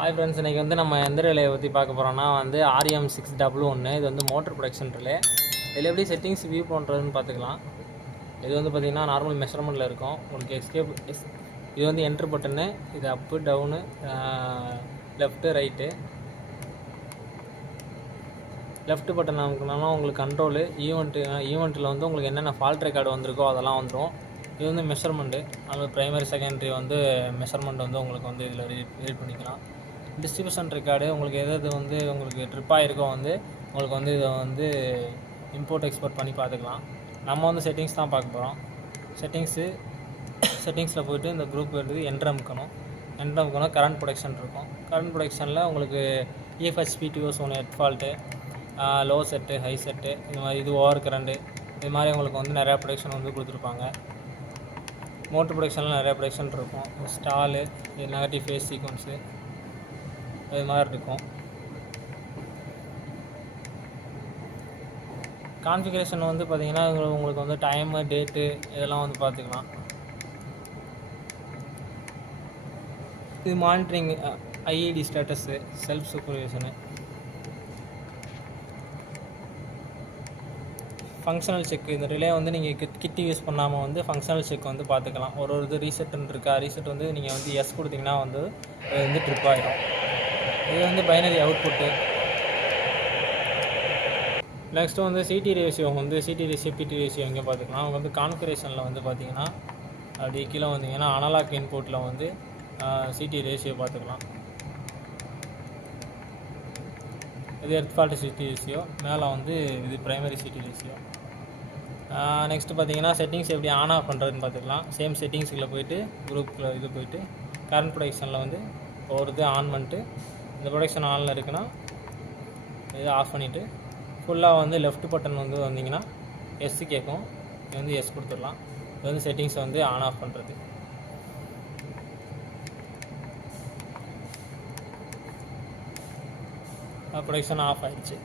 Hi friends, இன்றைக்கி வந்து நம்ம எந்த ரிலேயை பற்றி பார்க்க போகிறோம்னா வந்து RM611. இது வந்து மோட்டர் ப்ரொடக்ஷன் ரிலே. இதில் எப்படி செட்டிங்ஸ் வியூ பண்ணுறதுன்னு பார்த்துக்கலாம். இது வந்து பார்த்திங்கன்னா நார்மல் மெஷர்மெண்ட்டில் இருக்கும். உங்களுக்கு இது வந்து என்ட்ரு பட்டனு, இது up down, left right. Left button நமக்குனாலும் உங்களுக்கு கண்ட்ரோலு, ஈவெண்ட்டில் வந்து உங்களுக்கு என்னென்ன ஃபால்ட் ரெக்கார்டு வந்திருக்கோ அதெல்லாம் வந்துடும். இது வந்து மெஷர்மெண்ட்டு, அது ப்ரைமரி செகண்டரி வந்து மெஷர்மெண்ட் வந்து உங்களுக்கு வந்து இதில் ரீட் பண்ணிக்கலாம். டிஸ்ட்ரிபியூஷன் ரெக்கார்டு உங்களுக்கு எது வந்து உங்களுக்கு ட்ரிப்பாக இருக்கோ வந்து உங்களுக்கு வந்து இதை வந்து இம்போர்ட் எக்ஸ்போர்ட் பண்ணி பார்த்துக்கலாம். நம்ம வந்து செட்டிங்ஸ் தான் பார்க்க போகிறோம். செட்டிங்ஸில் போய்ட்டு இந்த குரூப் எடுத்து என்ட்ரு அமுக்கணும். கரண்ட் ப்ரொடக்ஷன் இருக்கும். கரண்ட் ப்ரொடக்ஷனில் உங்களுக்கு EFH PTOS head fault, low set, high set, இது மாதிரி இது ஓவர் கரண்ட்டு, இது மாதிரி உங்களுக்கு வந்து நிறையா ப்ரொடக்ஷன் வந்து கொடுத்துருப்பாங்க. மோட்டர் ப்ரொடக்ஷனில் நிறையா ப்ரொடக்ஷன் இருக்கும். ஸ்டாலு, நெகட்டிவ் ஃபேஸ் சீக்வன்ஸு, இது மாதிரி இருக்கும். கான்ஃபிகரேஷன் வந்து பார்த்திங்கன்னா உங்களுக்கு வந்து டைமு, டேட்டு இதெல்லாம் வந்து பார்த்துக்கலாம். இது monitoring, IED status, self supervision, functional check. இந்த ரிலே வந்து நீங்கள் கிட்டு யூஸ் பண்ணாமல் வந்து ஃபங்க்ஷனல் செக் வந்து பார்த்துக்கலாம். ஒரு இது ரீசெட்டுன்னு இருக்கா, ரீசெட் வந்து நீங்கள் வந்து எஸ் கொடுத்தீங்கன்னா வந்து அது வந்து ட்ரிப் ஆகிடும். இது வந்து பைனரி அவுட்புட்டு. நெக்ஸ்ட்டு வந்து சிடி ரேஷியோ, பிடி ரேஷியோ இங்கே பார்த்துக்கலாம். அவங்க வந்து கான்ஃபிகரேஷனில் வந்து பார்த்திங்கன்னா அப்படி கீழே வந்தீங்கன்னா அனலாக் இன்புட்டில் வந்து சிடி ரேஷியோ பார்த்துக்கலாம். இது எர்த் ஃபால்ட் சிடி ரேஷியோ, மேலே வந்து இது ப்ரைமரி சிடி ரேஷியோ. நெக்ஸ்ட்டு பார்த்தீங்கன்னா செட்டிங்ஸ் எப்படி ஆன் ஆஃப் பண்ணுறதுன்னு பார்த்துக்கலாம். சேம் செட்டிங்ஸுக்குள்ளே போய்ட்டு குரூப்பில் இது போய்ட்டு கரண்ட் ப்ரொடக்ஷனில் வந்து ஒரு இது ஆன் பண்ணிட்டு, இந்த ப்ரொடக்ஷன் ஆனில் இருக்குன்னா இதை ஆஃப் பண்ணிவிட்டு ஃபுல்லாக வந்து லெஃப்ட் பட்டன் வந்து வந்தீங்கன்னா எஸ் கேட்கும். இது வந்து எஸ் கொடுத்துடலாம். இது வந்து செட்டிங்ஸை வந்து ஆன் ஆஃப் பண்ணுறது. ப்ரொடக்ஷன் ஆஃப் ஆகிடுச்சு.